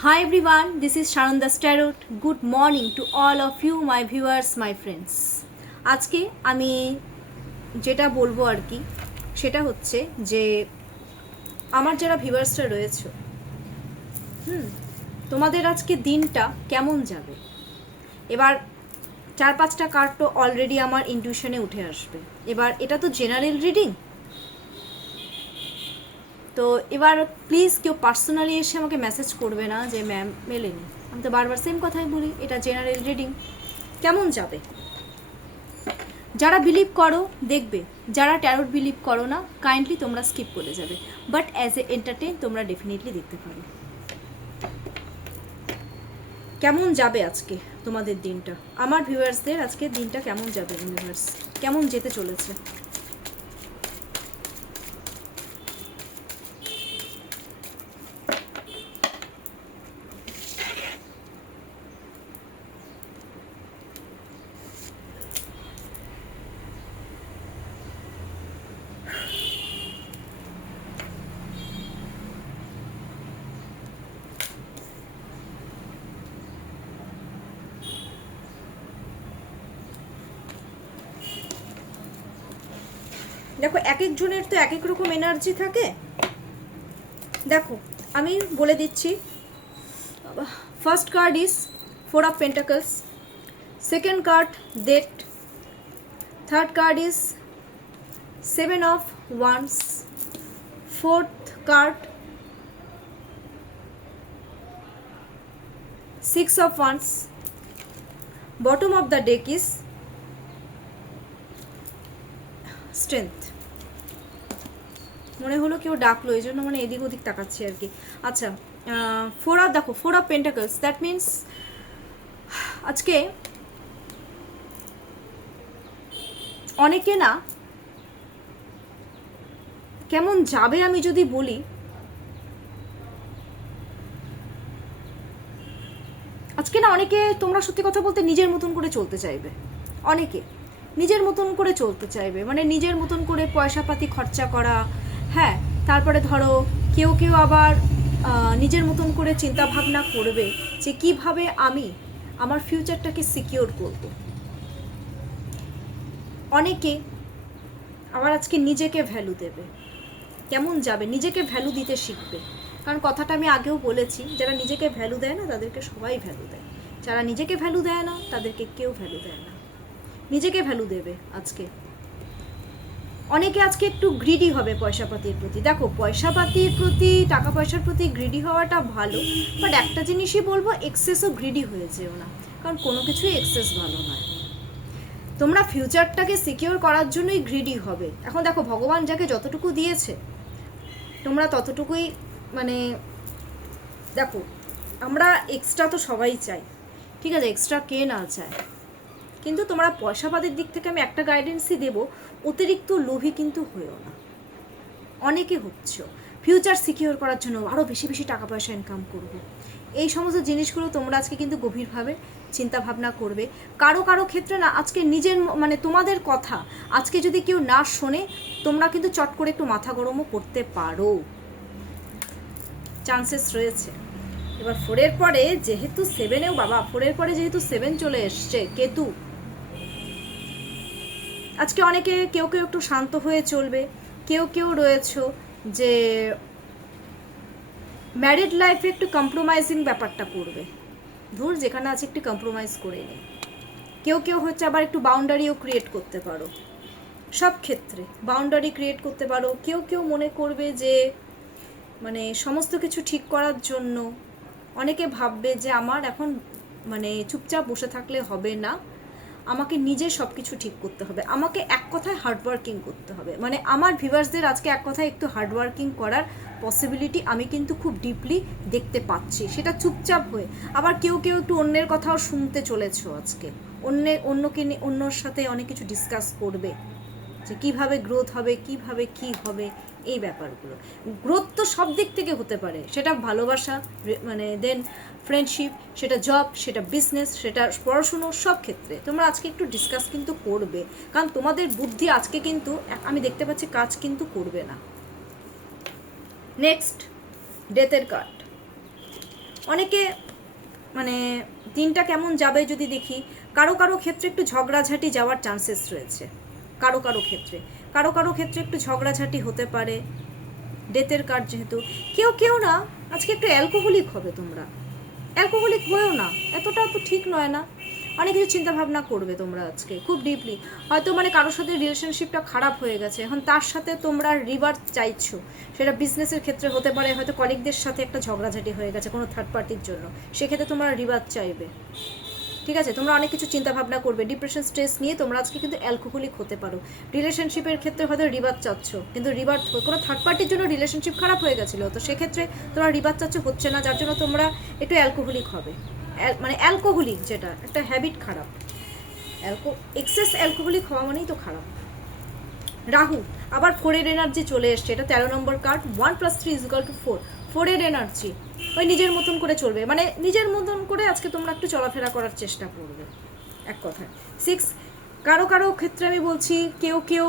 Hi everyone, this is Sharon the Tarot. Good morning to all of you, my viewers, my friends. আজকে আমি যেটা বলবো আর কি সেটা হচ্ছে যে আমার যারা ভিউয়ার্সরা রয়েছে তোমাদের আজকে দিনটা কেমন যাবে। এবার 4-5টা কার্ড তো অলরেডি আমার ইনটিউশনে উঠে আসবে। এবার এটা তো জেনারেল রিডিং, তো এবার প্লিজ কেউ পার্সোনালি এসে আমাকে মেসেজ করবে না যে ম্যাম মেলেনি। আমি তো বারবার সেম কথাই বলি, এটা জেনারেল রিডিং। কেমন যাবে যারা বিলিভ করো দেখবে, যারা ট্যারোট বিলিভ করো না কাইন্ডলি তোমরা স্কিপ করে যাবে, বাট অ্যাজ এ এন্টারটেইন তোমরা ডেফিনেটলি দেখতে পারো। কেমন যাবে আজকে তোমাদের দিনটা, আমার ভিউয়ার্সদের আজকে দিনটা কেমন যাবে, ইউনিভার্স কেমন যেতে চলেছে। দেখো এক একজনের তো এক এক রকম এনার্জি থাকে। দেখো আমি বলে দিচ্ছি, first card is 4 of pentacles, second card death, third card is 7 of wands, fourth card 6 of wands, bottom of the day is strength. মনে হলো কেউ ডাকলো, এই জন্য মানে এদিক ওদিক তাকাচ্ছি আর কি। আচ্ছা, দেখো 4 অফ পেন্টাকলস, দ্যাট মিনস আজকে অনেকে না কেমন যাবে আমি যদি বলি, আজকে না অনেকে তোমরা সত্যি কথা বলতে নিজের মতন করে চলতে চাইবে। অনেকে নিজের মতন করে চলতে চাইবে, মানে নিজের মতন করে পয়সাপাতি খরচা করা। হ্যাঁ, তারপরে ধরো কেউ কেউ আবার নিজের মতন করে চিন্তা ভাবনা করবে যে কিভাবে আমি আমার ফিউচারটাকে সিকিওর করব। অনেকে আবার আজকে নিজেকে ভ্যালু দেবে। কেমন যাবে, নিজেকে ভ্যালু দিতে শিখবে। কারণ কথাটা আমি আগেও বলেছি, যারা নিজেকে ভ্যালু দেয় না তাদেরকে সবাই ভ্যালু দেয়, যারা নিজেকে ভ্যালু দেয় না তাদেরকে কেউ ভ্যালু দেয় না। নিজেকে ভ্যালু দেবে আজকে। অনেকে আজকে একটু গ্রিডি হবে পয়সাপাতির প্রতি। দেখো পয়সাপাতির প্রতি, টাকা পয়সার প্রতি গ্রিডি হওয়াটা ভালো, বাট একটা জিনিসই বলবো, এক্সেসও গ্রিডি হয়ে যেও না, কারণ কোনো কিছুই এক্সেস ভালো নয়। তোমরা ফিউচারটাকে সিকিওর করার জন্যই গ্রিডি হবে। এখন দেখো ভগবান যাকে যতটুকু দিয়েছে তোমরা ততটুকুই, মানে দেখো আমরা এক্সট্রা তো সবাই চাই, ঠিক আছে, এক্সট্রা কে না চায়, কিন্তু তোমরা পয়সাপাতির দিক থেকে আমি একটা গাইডেন্সই দেবো, অতিরিক্ত লোভী কিন্তু হয়েও না। অনেকে হচ্ছে ফিউচার সিকিওর করার জন্য আরও বেশি বেশি টাকা পয়সা ইনকাম করবে, এই সমস্ত জিনিসগুলো তোমরা আজকে কিন্তু গভীরভাবে চিন্তা ভাবনা করবে। কারো কারো ক্ষেত্রে না আজকে নিজের মানে তোমাদের কথা আজকে যদি কেউ না শোনে, তোমরা কিন্তু চট করে একটু মাথা গরমও করতে পারো, চান্সেস রয়েছে। এবার 4-এর পরে যেহেতু 7-এও, বাবা 4-এর পরে যেহেতু 7 চলে এসছে, কেতু, আজকে অনেকে কেউ কেউ একটু শান্ত হয়ে চলবে, কেউ কেউ রয়েছে যে ম্যারিড লাইফে একটু কম্প্রোমাইজিং ব্যাপারটা করবে, ধর যেখানে আছে একটু কম্প্রোমাইজ করে নেই। কেউ কেউ হচ্ছে আবার একটু বাউন্ডারিও ক্রিয়েট করতে পারো, সব ক্ষেত্রে বাউন্ডারি ক্রিয়েট করতে পারো। কেউ কেউ মনে করবে যে মানে সমস্ত কিছু ঠিক করার জন্য অনেকে ভাববে যে আমার এখন মানে চুপচাপ বসে থাকলে হবে না, আমাকে নিজে সব কিছু ঠিক করতে হবে, আমাকে এক কথায় হার্ডওয়ার্কিং করতে হবে। মানে আমার ভিউয়ার্সদের আজকে এক কথায় একটু হার্ডওয়ার্কিং করার পসিবিলিটি আমি কিন্তু খুব ডিপলি দেখতে পাচ্ছি, সেটা চুপচাপ হয়ে। আবার কেউ কেউ একটু অন্যের কথাও শুনতে চলেছো আজকে, অন্যর সাথে অনেক কিছু ডিসকাস করবে যে কীভাবে গ্রোথ হবে, কীভাবে কী হবে, এই ব্যাপারগুলো। গ্রোথ তো সব দিক থেকে হতে পারে, সেটা ভালোবাসা, মানে দেন ফ্রেন্ডশিপ, সেটা জব, সেটা বিজনেস, সেটা পড়াশুনো, সব ক্ষেত্রে তোমরা আজকে একটু ডিসকাস কিন্তু করবে, কারণ তোমাদের বুদ্ধি আজকে কিন্তু আমি দেখতে পাচ্ছি কাজ কিন্তু করবে না। নেক্সট ডেথের কার্ড, অনেকে মানে দিনটা কেমন যাবে যদি দেখি, কারো কারো ক্ষেত্রে একটু ঝগড়াঝাটি যাওয়ার চান্সেস রয়েছে, কারো কারো ক্ষেত্রে একটু ঝগড়াঝাটি হতে পারে। ডেথের কার্ড যেহেতু, কেউ কেউ না আজকে একটু অ্যালকোহলিক হবে, তোমরা অ্যালকোহলিক হয়েও না, এতটাও তো ঠিক নয় না। অনেক কিছু চিন্তা ভাবনা করবে তোমরা আজকে খুব ডিপলি, হয়তো মানে কারোর সাথে রিলেশনশিপটা খারাপ হয়ে গেছে, এখন তার সাথে তোমরা রিভার্স চাইছো, সেটা বিজনেসের ক্ষেত্রে হতে পারে, হয়তো কলিগদের সাথে একটা ঝগড়াঝাটি হয়ে গেছে কোনো থার্ড পার্টির জন্য, সেক্ষেত্রে তোমরা রিভার্স চাইবে। ঠিক আছে, তোমরা অনেক কিছু চিন্তা ভাবনা করবে, ডিপ্রেশন স্ট্রেস নিয়ে তোমরা আজকে কিন্তু অ্যালকোহলিক হতে পারো। রিলেশনশিপের ক্ষেত্রে হয়তো রিবার্ট চাচ্ছ, কিন্তু রিবার্ট কোনো থার্ড পার্টির জন্য রিলেশনশিপ খারাপ হয়ে গেছিলো, তো সেক্ষেত্রে তোমরা রিবার্ট চাচ্ছ, হচ্ছে না, যার জন্য তোমরা একটু অ্যালকোহলিক হবে। মানে অ্যালকোহলিক যেটা একটা হ্যাবিট খারাপ, এক্সেস অ্যালকোহলিক হওয়া মানেই তো খারাপ। রাহু আবার 4-এর এনার্জি চলে এসছে, এটা 13 নম্বর কার্ড। 1 + 3 = 4, 4-এর এনার্জি, ওই নিজের মতন করে চলবে, মানে নিজের মতন করে আজকে তোমরা একটু চলাফেরা করার চেষ্টা করবে, এক কথায়। 6, কারো কারো ক্ষেত্রে আমি বলছি কেউ কেউ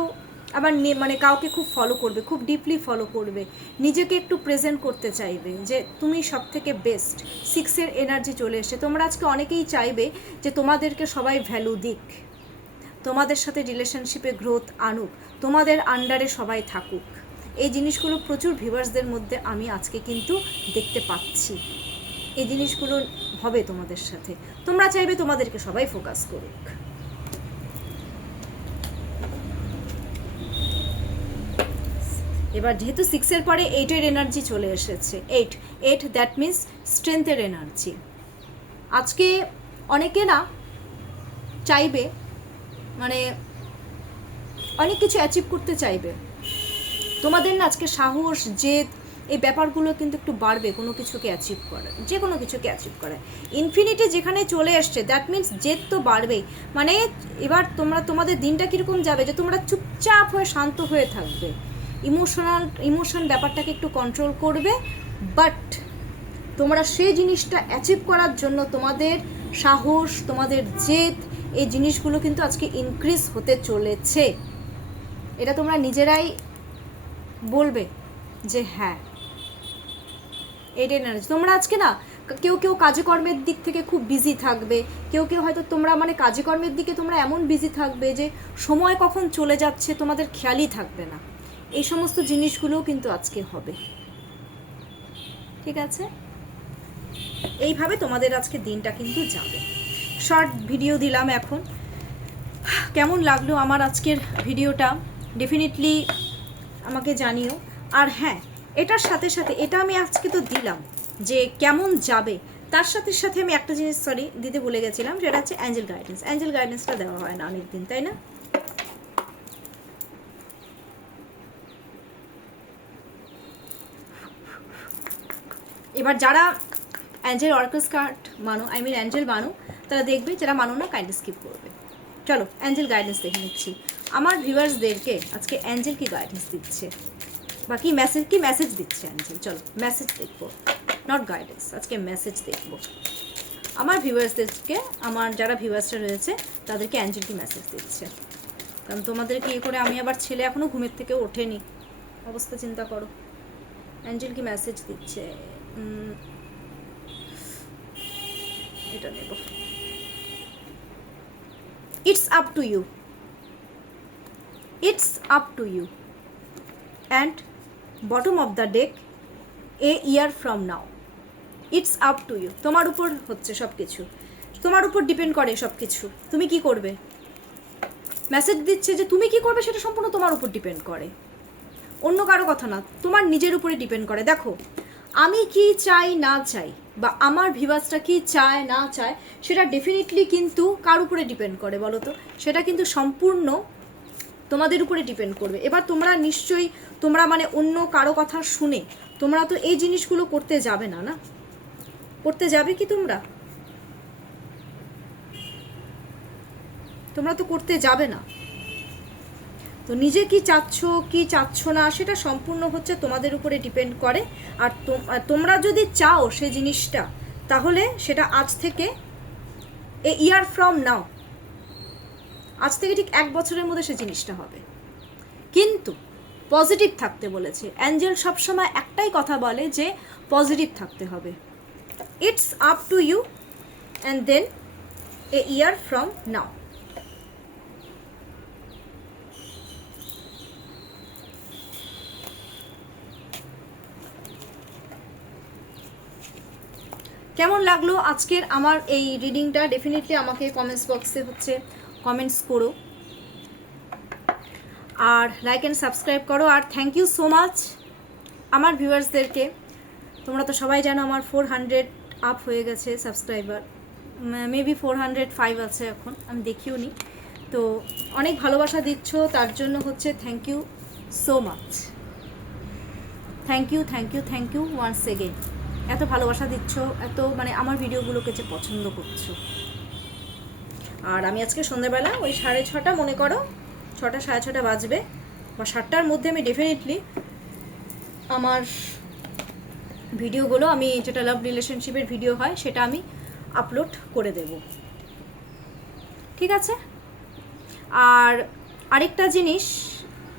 আবার মানে কাউকে খুব ফলো করবে, খুব ডিপলি ফলো করবে, নিজেকে একটু প্রেজেন্ট করতে চাইবে যে তুমি সব থেকে বেস্ট। 6-এর এনার্জি চলে এসছে, তোমরা আজকে অনেকেই চাইবে যে তোমাদেরকে সবাই ভ্যালু দিক, তোমাদের সাথে রিলেশনশিপে গ্রোথ আনুক, তোমাদের আন্ডারে সবাই থাকুক। এই জিনিসগুলো প্রচুর ভিউয়ার্সদের মধ্যে আমি আজকে কিন্তু দেখতে পাচ্ছি, এই জিনিসগুলো হবে তোমাদের সাথে, তোমরা চাইবে তোমাদেরকে সবাই ফোকাস করুক। এবার যেহেতু 6-এর পরে 8-এর এনার্জি চলে এসেছে, 8 দ্যাট মিনস স্ট্রেংথের এনার্জি। আজকে অনেকে না চাইবে মানে অনেক কিছু অ্যাচিভ করতে চাইবে, তোমাদের না আজকে সাহস, জেদ, এই ব্যাপারগুলো কিন্তু একটু বাড়বে কোনো কিছুকে অ্যাচিভ করার, যে কোনো কিছুকে অ্যাচিভ করার। ইনফিনিটি যেখানে চলে আসছে দ্যাট মিনস জেদ তো বাড়বেই। মানে এবার তোমাদের দিনটা কীরকম যাবে, যে তোমরা চুপচাপ হয়ে শান্ত হয়ে থাকবে, ইমোশন ব্যাপারটাকে একটু কন্ট্রোল করবে, বাট তোমরা সেই জিনিসটা অ্যাচিভ করার জন্য তোমাদের সাহস, তোমাদের জেদ, এই জিনিসগুলো কিন্তু আজকে ইনক্রিজ হতে চলেছে। এটা তোমরা নিজেরাই বলবে যে হ্যাঁ এটা এনার্জি। তোমরা আজকে না কেউ কেউ কাজকর্মের দিক থেকে খুব বিজি থাকবে, কেউ কেউ হয়তো তোমরা মানে কাজকর্মের দিকে তোমরা এমন বিজি থাকবে যে সময় কখন চলে যাচ্ছে তোমাদের খেয়ালই থাকবে না। এই সমস্ত জিনিসগুলোও কিন্তু আজকে হবে, ঠিক আছে? এইভাবে তোমাদের আজকে দিনটা কিন্তু যাবে। শর্ট ভিডিও দিলাম, এখন কেমন লাগলো আমার আজকের ভিডিওটা ডেফিনেটলি আমাকে জানিও। আর হ্যাঁ, এটার সাথে সাথে এটা আমি আজকে তো দিলাম যে কেমন যাবে, তার সাথে সাথে আমি একটা জিনিস দিতে ভুলে গেছিলাম, সেটা হচ্ছে অ্যাঞ্জেল গাইডেন্স। অ্যাঞ্জেল গাইডেন্সটা দেওয়া হয় না অনেকদিন, তাই না? এবার যারা অ্যাঞ্জেল অর্কাস কার্ড মানো, অ্যাঞ্জেল মানো, তারা দেখবে, যারা মানো না কাইন্ডলি স্কিপ করবে। চলো অ্যাঞ্জেল গাইডেন্স দেখে নিচ্ছি আমার ভিউয়ার্সদেরকে আজকে অ্যাঞ্জেল কি গাইডেন্স দিচ্ছে বা কি মেসেজ দিচ্ছে অ্যাঞ্জেল। চলো মেসেজ দেখবো, নট গাইডেন্স, আজকে মেসেজ দেখবো আমার ভিউয়ার্সদেরকে। আমার যারা ভিউয়ার্সরা রয়েছে তাদেরকে অ্যাঞ্জেল কি মেসেজ দিচ্ছে, কারণ তোমাদেরকে ইয়ে করে আমি আবার ছেলে এখনও ঘুমের থেকে ওঠেনি, অবস্থা চিন্তা করো। অ্যাঞ্জেল কি মেসেজ দিচ্ছে, এটা নেব। It's up to you, it's up to you and bottom of the deck, a year from now. It's up to you, তোমার উপর হচ্ছে সব কিছু, তোমার উপর ডিপেন্ড করে সব কিছু, তুমি কি করবে। মেসেজ দিচ্ছে যে তুমি কি করবে সেটা সম্পূর্ণ তোমার উপর ডিপেন্ড করে, অন্য কারো কথা না, তোমার নিজের উপরে ডিপেন্ড করে। দেখো আমি কি চাই না চাই বা আমার ভিউয়ার্সরা কি চায় না চায়, সেটা ডেফিনেটলি কিন্তু কার উপরে ডিপেন্ড করে বলো তো, সেটা কিন্তু সম্পূর্ণ তোমাদের উপরে ডিপেন্ড করবে। এবার তোমরা নিশ্চয়ই তোমরা মানে অন্য কারো কথা শুনে তোমরা তো এই জিনিসগুলো করতে যাবে না, না করতে যাবে কি তোমরা? তোমরা তো করতে যাবে না। তো নিজে কি চাচ্ছ না সেটা সম্পূর্ণ হচ্ছে তোমাদের উপরে ডিপেন্ড করে। আর তোমরা যদি চাও সেই জিনিসটা, তাহলে সেটা আজ থেকে এ ইয়ার ফ্রম নাও, আজ থেকে ঠিক 1 বছরের মধ্যে সেই জিনিসটা হবে। কিন্তু পজিটিভ থাকতে বলেছে অ্যাঞ্জেল, সবসময় একটাই কথা বলে যে পজিটিভ থাকতে হবে। It's up to you, and then a year from now. কেমন লাগলো আজকের আমার এই রিডিংটা? ডেফিনেটলি আমাকে কমেন্টস বক্সে হচ্ছে কমেন্টস করো, আর লাইক অ্যান্ড সাবস্ক্রাইব করো। আর থ্যাংক ইউ সো মাচ আমার ভিউয়ার্সদেরকে। তোমরা তো সবাই জানো আমার 400 আপ হয়ে গেছে সাবস্ক্রাইবার, মেবি 405 আছে এখন, আমি দেখিও নি। তো অনেক ভালোবাসা দিচ্ছ, তার জন্য হচ্ছে thank you so much. Thank you thank you thank you once again. এত ভালোবাসা দিচ্ছ, এত মানে আমার ভিডিওগুলোকে যে পছন্দ করছো। আর আমি আজকে সন্ধ্যাবেলা ওই 6:30 মনে করো, 6টা 6:30 বাজবে বা 7টার মধ্যে আমি ডেফিনেটলি আমার ভিডিওগুলো, আমি যেটা লাভ রিলেশনশিপের ভিডিও হয় সেটা আমি আপলোড করে দেব, ঠিক আছে? আর আরেকটা জিনিস,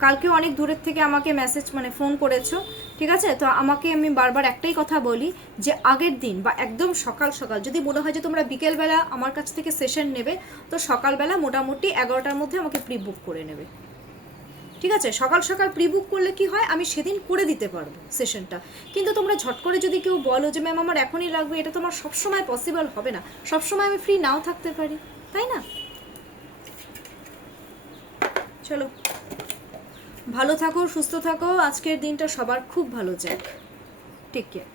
কালকেও অনেক দূরের থেকে আমাকে মেসেজ মানে ফোন করেছো, ঠিক আছে? তো আমাকে আমি বারবার একটাই কথা বলি যে আগের দিন বা একদম সকাল সকাল যদি মনে হয় যে তোমরা বিকেলবেলা আমার কাছ থেকে সেশন নেবে, তো সকালবেলা মোটামুটি 11টার মধ্যে আমাকে প্রি বুক করে নেবে, ঠিক আছে? সকাল সকাল প্রি বুক করলে কি হয়, আমি সেদিন করে দিতে পারবো সেশনটা। কিন্তু তোমরা ঝট করে যদি কেউ বলো যে ম্যাম আমার এখনই লাগবে, এটা তোমার সবসময় পসিবল হবে না, সবসময় আমি ফ্রি নাও থাকতে পারি, তাই না? চলো, ভালো থাকো, সুস্থ থাকো, আজকের দিনটা সবার খুব ভালো যাক। Take care.